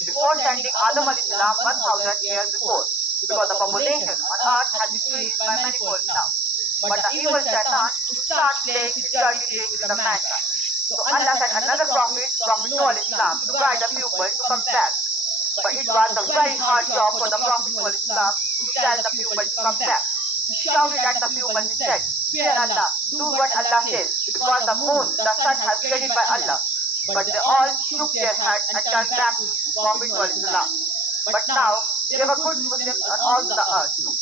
before sending Adam al-Islam 1000 years before, because the population on earth had increased by manifold now. But the evil Shaitan would start playing his dirty tricks with the mankind. So Allah sent another prophet, Prophet Noah al-Islam, to guide the people to come back. But it was a very hard job for the Prophet Noah al-Islam to tell the people to come back. He shouted at the people and said, "Fear Allah, do what Allah says, because the moon, the sun has created by Allah." But they all shook their heads and turned back to Prophet Noah al-Islam. But now, there were good Muslims on all the earth too.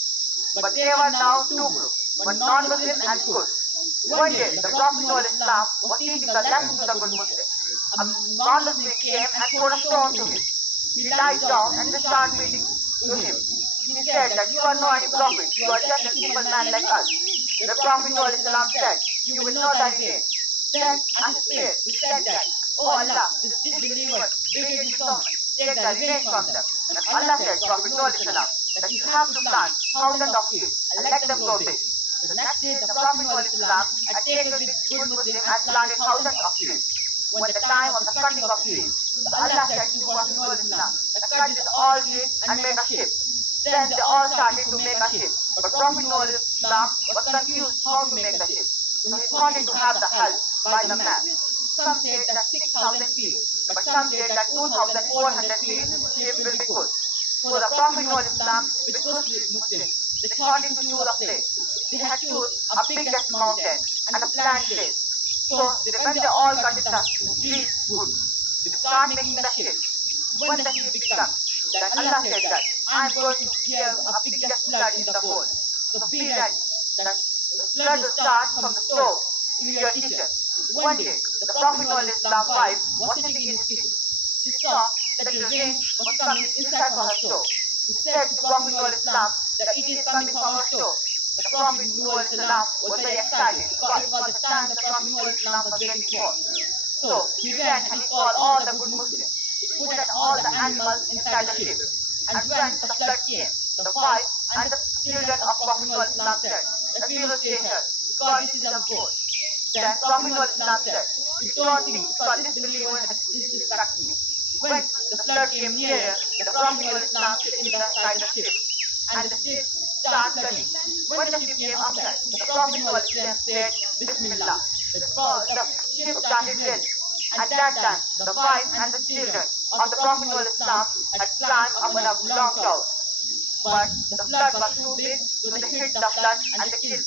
But there were now two groups, one non-Muslim and good. One day, the Prophet Noah al-Islam was teaching the lesson to the good Muslims. A non-Muslim came and threw a stone to him. He lied down and they started preaching to him. He said that you are not a prophet, you are just a simple man like us. The Prophet Noah al-Islam said, "You will know thy name." Then, as he prayed, he said that, "Oh Allah, this disbelievers wicked me so much, take the revenge from them." And Allah said, Prophet Noah al-Islam, that you have to plant thousands of trees and let them grow big. The next day, the Prophet Noah al-Islam had taken with good Muslims and planted thousands of trees. When the time of the cutting of trees, Allah said to Prophet Noah al-Islam, "Cut this all trees and make a ship." Then they all started to make a ship. But Prophet Noah al-Islam was confused how to make the ship. So he wanted to have the help by the map. Some said that 6,000 feet, but some said that 2,400 feet ship will be good. So the Prophet Noah al-Islam with Muslims, they wanted to choose a place. They had choose a biggest mountain and a planned place. So when they all got it done, trees wood, they start making the ship. When the ship becomes, then Allah said that, "I am going to give a biggest flood in the world. So be ready. The flood will start from the stove in your kitchen." One day, the Prophet Noah al-Islam's wife was sitting in his kitchen. She saw that the rain was coming inside from her stove. She said to Prophet Noah al-Islam that it is coming from her stove. The Prophet Noah al-Islam was very excited because it was the time the Prophet Noah al-Islam was waiting for. So he ran and called all the good Muslims. He put all the animals inside the ship. And when the flood came, the wife and the children of Prophet Noah al-Islam said that we will stay here because this is our goal. Then Prophet Noah al-Islam said, "You don't think because this believer has disrespected me." When the flood came nearer, the Prophet Noah al-Islam sat inside the ship, and the ship started flooding. When the ship came outside, the Prophet Noah al-Islam said, "Bismillah." The ship started raining. At that time, the wife and the children of the Prophet Noah al-Islam had climbed up on a long tower. But the flood was too big, so they hit the flood and they killed.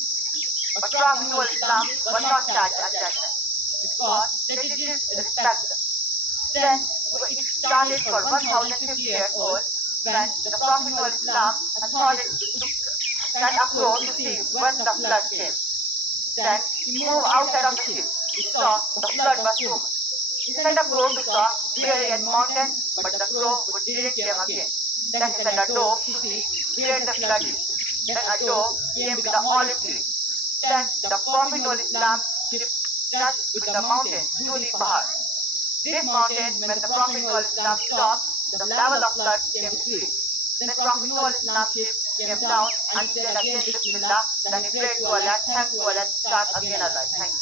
But Prophet Noah al-Islam was not charged at that time, because they didn't respect them. Then it started for 1,050 years old, when the Prophet Noah al-Islam thought to send a crow to see when the flood came. Then he moved outside of the ship. He saw the flood was too much. He sent a crow to saw where a mountain, but the crow didn't come again. Then he sent a dove to see where the flood is. Then a dove came with the olive tree. Then the Prophet Noah al-Islam ship touched with the mountain, Judi Pahar. This mountain, when the Prophet Noah al-Islam stopped, the level of flood came decreased. Then Prophet Noah al-Islam ship came down and said again Bismillah. Then he prayed to Allah, thanked to Allah, start again Allah. Thank you.